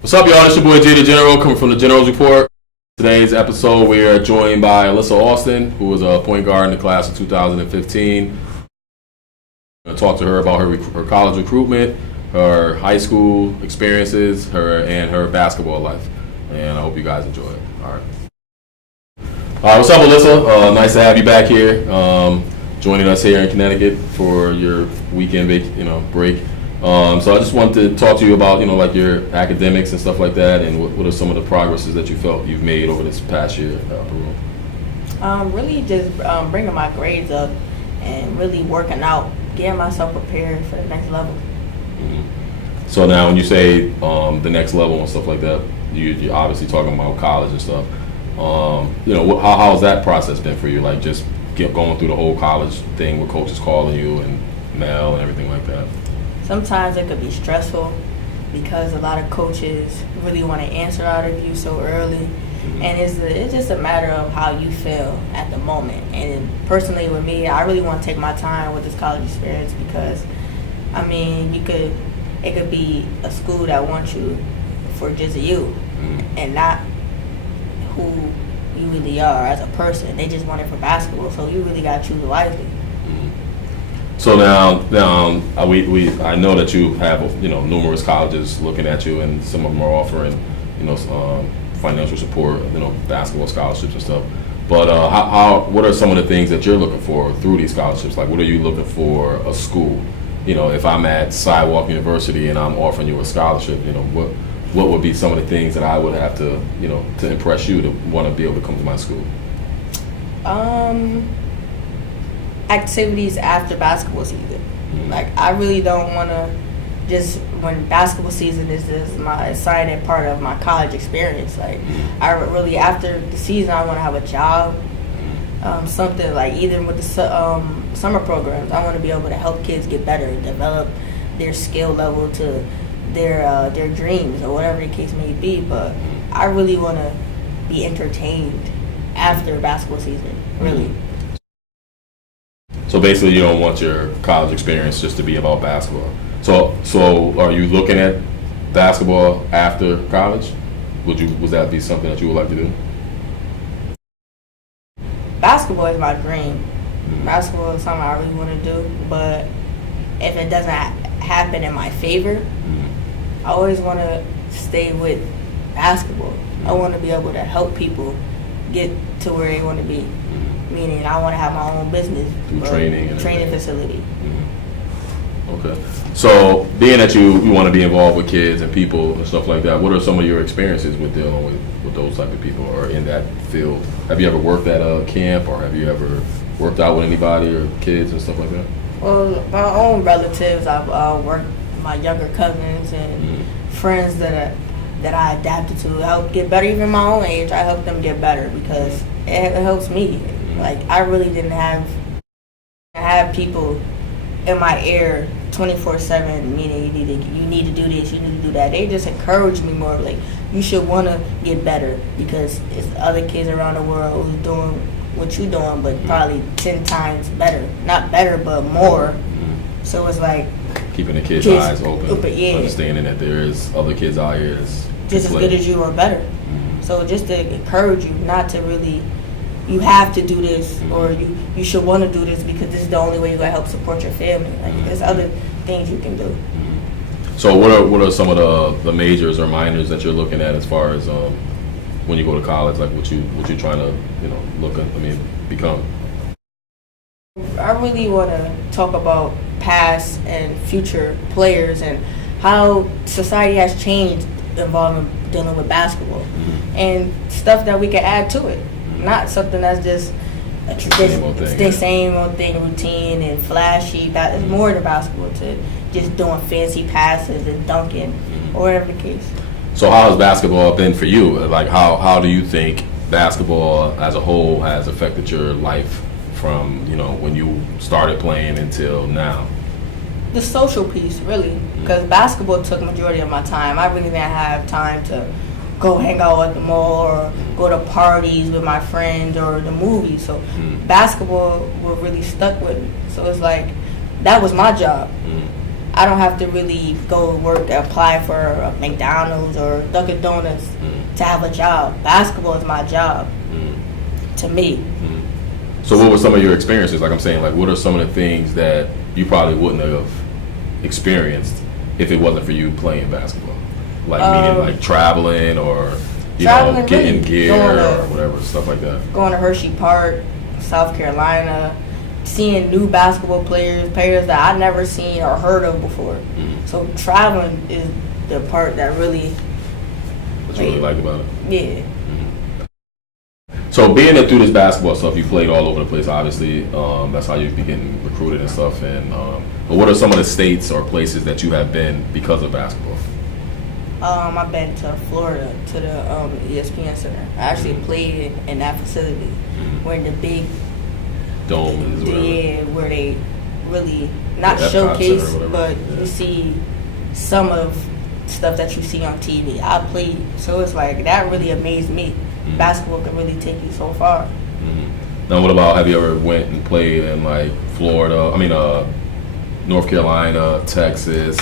What's up, y'all? It's your boy Jay the General coming from the General's Report. Today's episode, we are joined by Alissa Alston, who was a point guard in the class of 2015. I'm going to talk to her about her college recruitment, her high school experiences, her basketball life. And I hope you guys enjoy it. All right. What's up, Alissa? Nice to have you back here, joining us here in Connecticut for your weekend break. So I just wanted to talk to you about, like your academics and stuff like that, and what are some of the progresses that you felt you've made over this past year at Peru? Really just bringing my grades up and really working out, getting myself prepared for the next level. Mm-hmm. So now when you say the next level and stuff like that, you're obviously talking about college and stuff. How has that process been for you? Like just going through the whole college thing with coaches calling you and mail and everything like that? Sometimes it could be stressful because a lot of coaches really want to answer out of you so early. Mm-hmm. And it's just a matter of how you feel at the moment. And personally with me, I really want to take my time with this college experience because, it could be a school that wants you for just you and not who you really are as a person. They just want it for basketball, so you really got to choose wisely. So now, I know that you have numerous colleges looking at you, and some of them are offering financial support, basketball scholarships and stuff. But what are some of the things that you're looking for through these scholarships? Like, what are you looking for a school? If I'm at Sidewalk University and I'm offering you a scholarship, what would be some of the things that I would have to to impress you to want to be able to come to my school? Activities after basketball season. Like, I really don't want to when basketball season is just my exciting part of my college experience. Like, I really, after the season, I want to have a job, something like either with the summer programs. I want to be able to help kids get better and develop their skill level to their dreams or whatever the case may be. But I really want to be entertained after basketball season, really. So basically, you don't want your college experience just to be about basketball. So are you looking at basketball after college? Would that be something that you would like to do? Basketball is my dream. Basketball is something I really want to do, but if it doesn't happen in my favor, I always want to stay with basketball. I want to be able to help people get to where they want to be. Meaning, I want to have my own business, training facility. Okay. So, being that you want to be involved with kids and people and stuff like that, what are some of your experiences with dealing with those type of people or in that field? Have you ever worked at a camp, or have you ever worked out with anybody or kids and stuff like that? Well, my own relatives, I've worked with my younger cousins and friends that I adapted to help get better. Even my own age, I help them get better because it helps me. Like, I really didn't have people in my ear 24/7, meaning you need to do this, you need to do that. They just encouraged me more, like, you should want to get better because it's other kids around the world who's doing what you're doing, but probably 10 times better. Not better, but more. So it's like keeping the kids' eyes open, yeah. Understanding that there is other kids out here that's just as good as you or better. So just to encourage you not to really, you have to do this, or you should want to do this because this is the only way you're going to help support your family. Like, there's other things you can do. So what are some of the majors or minors that you're looking at as far as when you go to college? Like, what you trying to become? I really want to talk about past and future players and how society has changed dealing with basketball and stuff that we can add to it. Not something that's just a tradition. It's the same old thing, routine and flashy. That is more than basketball to just doing fancy passes and dunking or whatever the case. So how has basketball been for you? Like, how do you think basketball as a whole has affected your life from when you started playing until now? The social piece, really, because basketball took majority of my time. I really didn't have time to go hang out at the mall or go to parties with my friends or the movies. So basketball was really stuck with me. So it's like, that was my job. I don't have to really go work, apply for a McDonald's or Dunkin' Donuts to have a job. Basketball is my job, to me. So what were some of your experiences? Like I'm saying, like what are some of the things that you probably wouldn't have experienced if it wasn't for you playing basketball? Like meaning like traveling or getting really, gear or whatever, stuff like that. Going to Hershey Park, South Carolina, seeing new basketball players that I never seen or heard of before. So traveling is the part that really What you really like about it? Yeah. So being that through this basketball stuff, you played all over the place. Obviously, that's how you be getting recruited and stuff. And but what are some of the states or places that you have been because of basketball? I've been to Florida to the ESPN Center. I actually played in that facility where the big dome is where they really not showcase, but you see some of stuff that you see on TV. I played, so it's like that really amazed me. Basketball can really take you so far. Now, what about, have you ever went and played in like Florida? I mean, North Carolina, Texas,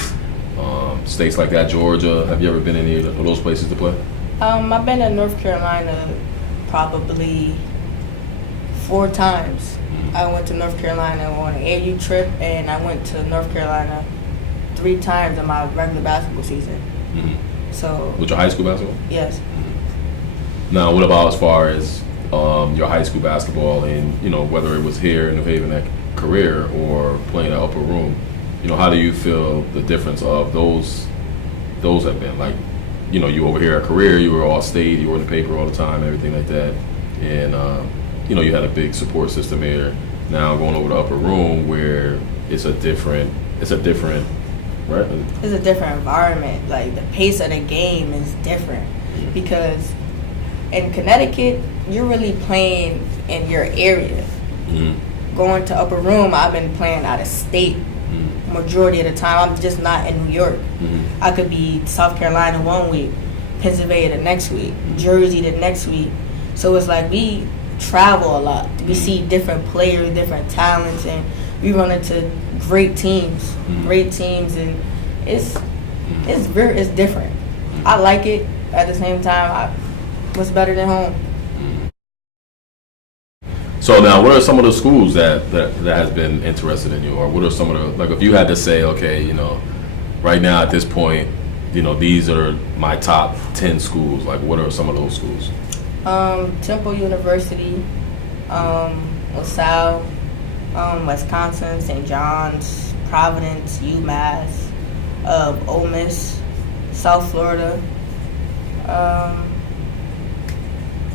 states like that, Georgia. Have you ever been in any of those places to play? I've been in North Carolina probably 4 times. I went to North Carolina on an AU trip, and I went to North Carolina 3 times in my regular basketball season. So. With your high school basketball? Yes. Now, what about as far as your high school basketball and, whether it was here in New Haven, that career, or playing at Upper Room, how do you feel the difference of those have been? Like, you over here at career, you were all state, you were in the paper all the time, everything like that. And, you had a big support system here. Now going over to Upper Room where it's a different, right? It's a different environment. Like, the pace of the game is different because in Connecticut, you're really playing in your area. Going to Upper Room, I've been playing out of state majority of the time. I'm just not in New York. I could be South Carolina one week, Pennsylvania the next week, Jersey the next week. So it's like we travel a lot. We see different players, different talents, and we run into great teams, and it's different. I like it. At the same time, what's better than home? So now, what are some of the schools that has been interested in you, or what are some of the, like, if you had to say, okay, right now at this point, these are my top 10 schools. Like, what are some of those schools? Temple University, LaSalle, Wisconsin, St. John's, Providence, UMass, Ole Miss, South Florida.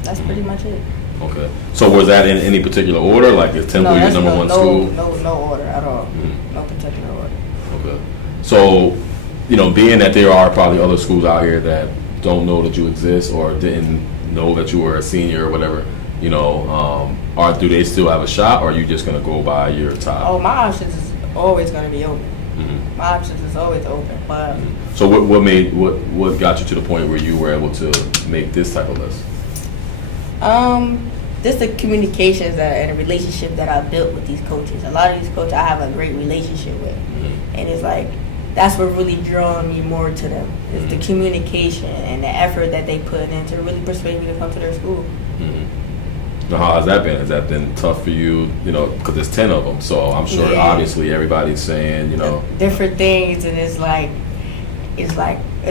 That's pretty much it. Okay. So was that in any particular order? Like, is Temple your number one school? No order at all. No particular order. Okay. So, being that there are probably other schools out here that don't know that you exist or didn't know that you were a senior or whatever, do they still have a shot, or are you just going to go by your top? Oh, my options is always going to be open. My options is always open. But so what got you to the point where you were able to make this type of list? Just the communications and the relationship that I built with these coaches. A lot of these coaches I have a great relationship with, and it's like that's what really drawing me more to them. Is the communication and the effort that they put in to really persuade me to come to their school. Now, how has that been? Has that been tough for you? Because there's 10 of them, so I'm sure obviously everybody's saying, different things, and it's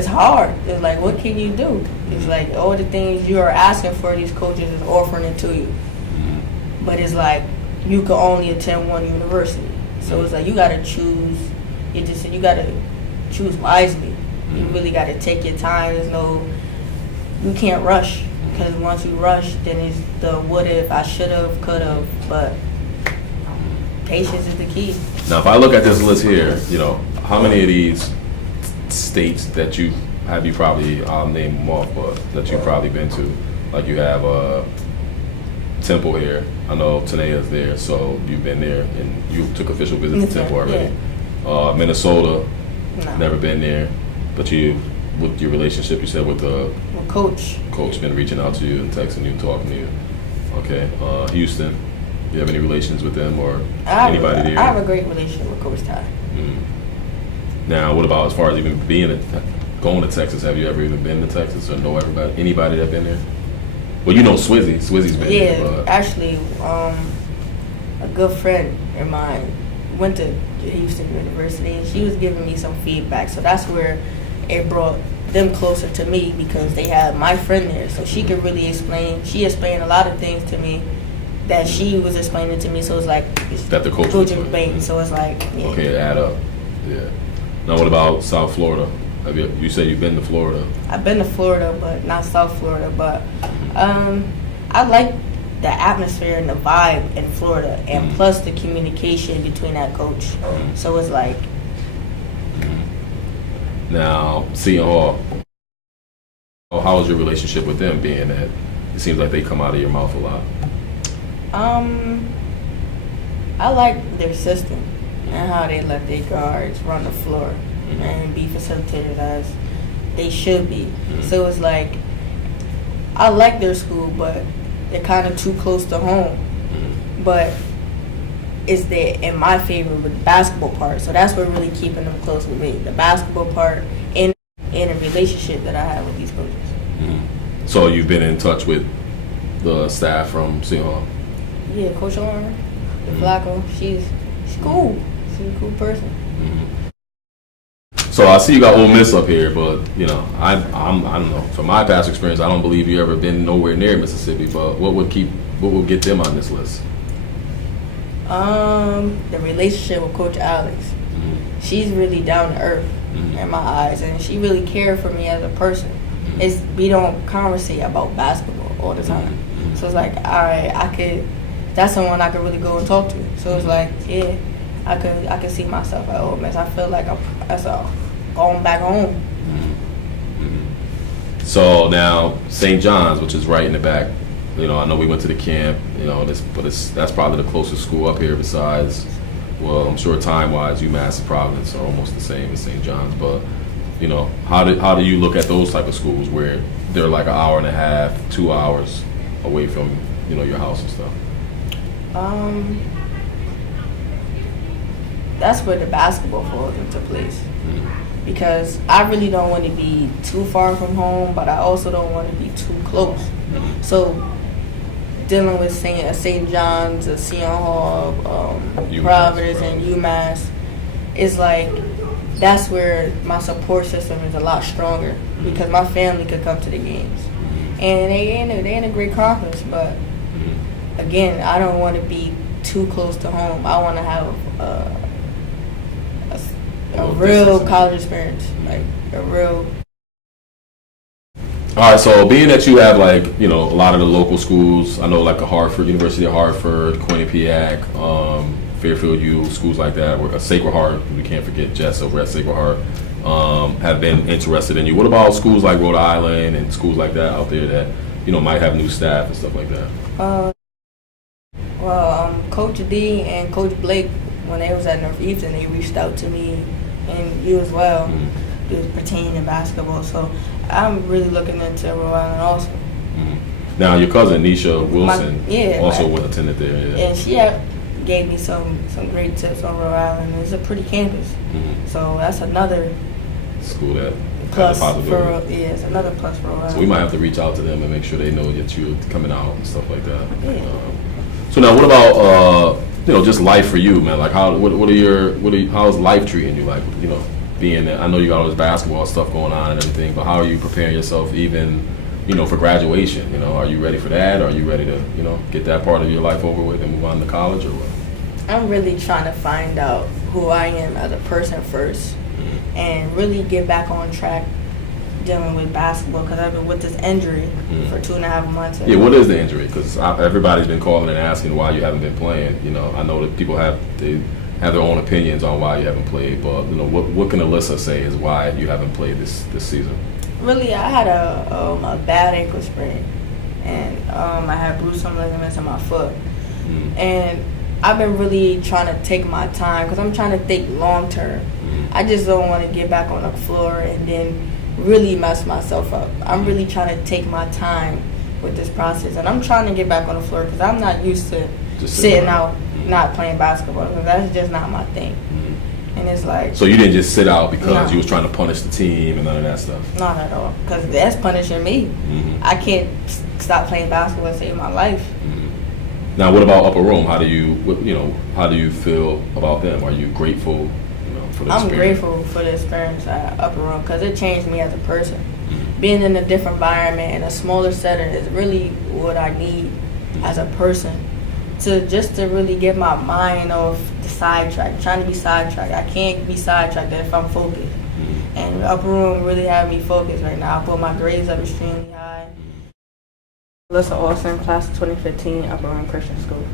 hard. It's like, what can you do? It's like all the things you are asking for, these coaches is offering it to you. But it's like you can only attend one university, so it's like you gotta choose. You gotta choose wisely. You really gotta take your time. You can't rush, because once you rush, then it's the what if, I should have, could have. But patience is the key. Now, if I look at this list here, how many of these states that you probably, I'll name them off, but that you've probably been to? Like, you have Temple here. I know Tanea's there, so you've been there, and you took official visit to Temple already. Minnesota, never been there, but with your relationship, you said with the coach been reaching out to you and texting you and talking to you. Okay. Houston, you have any relations with them or anybody there? I have a great relationship with Coach Ty. Now, what about as far as even going to Texas? Have you ever even been to Texas or know anybody that been there? Well, you know Swizzy. Swizzy's been there. Yeah, actually, a good friend of mine went to Houston University, and she was giving me some feedback. So that's where it brought them closer to me, because they had my friend there, so she could really explain. She explained a lot of things to me that she was explaining to me. So it's like that the coach was explaining. So it's like, yeah. Okay, it add up. Yeah. Now, what about South Florida? You said you've been to Florida. I've been to Florida, but not South Florida. But I like the atmosphere and the vibe in Florida, and plus the communication between that coach. So it's like. Now, Seton Hall. How was your relationship with them, being that it seems like they come out of your mouth a lot? I like their system and how they let their guards run the floor and be facilitated as they should be. So it's like, I like their school, but they're kind of too close to home. But it's there in my favor with the basketball part. So that's what really keeping them close with me. The basketball part and a relationship that I have with these coaches. So you've been in touch with the staff from Seton Hall? Yeah, Coach Lauren, the Flacco, she's cool. She's a cool person. So I see you got Ole Miss up here, but you know, I don't know. From my past experience, I don't believe you ever been nowhere near Mississippi. But what would get them on this list? The relationship with Coach Alex. She's really down to earth in my eyes, and she really cared for me as a person. We don't conversate about basketball all the time, so it's like, all right, that's someone I could really go and talk to. So it's like, yeah, I could see myself at Ole Miss. I feel like that's going back home. So now St. John's, which is right in the back. You know, I know we went to the camp. You know, that's probably the closest school up here. Besides, well, I'm sure time-wise, UMass and Providence are almost the same as St. John's. But you know, how do you look at those type of schools where they're like an hour and a half, 2 hours away from your house and stuff? That's where the basketball falls into place. Because I really don't want to be too far from home, but I also don't want to be too close. So dealing with St. John's, Seton Hall, Providence, and UMass, it's like that's where my support system is a lot stronger, because my family could come to the games. And they in a great conference, but again, I don't want to be too close to home. I want to have a real college experience, like a real. All right, so being that you have a lot of the local schools, I know like University of Hartford, Quinnipiac, Fairfield U, schools like that, Sacred Heart, we can't forget Jess over at Sacred Heart, have been interested in you. What about schools like Rhode Island and schools like that out there that might have new staff and stuff like that? Coach D and Coach Blake, when they was at Northeastern, they reached out to me, and you as well. It was pertaining to basketball, so I'm really looking into Rhode Island also. Now, your cousin Nisha Wilson also attended there. Yeah. And she gave me some great tips on Rhode Island. It's a pretty campus, so that's another school that plus for it's another plus for Rhode Island. So we might have to reach out to them and make sure they know that you're coming out and stuff like that. Yeah. So now, what about just life for you, man? Like, how's life treating you? Like, being there, I know you got all this basketball stuff going on and everything, but how are you preparing yourself even, for graduation? Are you ready for that? Are you ready to, get that part of your life over with and move on to college, or what? I'm really trying to find out who I am as a person first, and really get back on track dealing with basketball, because I've been with this injury for 2.5 months. Yeah, what is the injury? Because everybody's been calling and asking why you haven't been playing. I know that people have their own opinions on why you haven't played, but what can Alissa say is why you haven't played this season? Really, I had a bad ankle sprain, and I had bruised some ligaments in my foot, and I've been really trying to take my time, because I'm trying to think long term. I just don't want to get back on the floor and then really mess myself up. I'm really trying to take my time with this process, and I'm trying to get back on the floor, because I'm not used to just sitting out not playing basketball, because that's just not my thing. And it's like... So you didn't just sit out because No. you was trying to punish the team and none of that stuff? Not at all. Because that's punishing me. I can't stop playing basketball and save my life. Now, what about Upper Room? How do you feel about them? Are you grateful, for the I'm experience? grateful for the experience at Upper Room because it changed me as a person. Being in a different environment and a smaller setting is really what I need as a person to really get my mind off the sidetrack. Trying to be sidetracked. I can't be sidetracked if I'm focused. And Upper Room really have me focused right now. I put my grades up extremely high. Alissa Alston, class of 2015, Upper Room Christian School.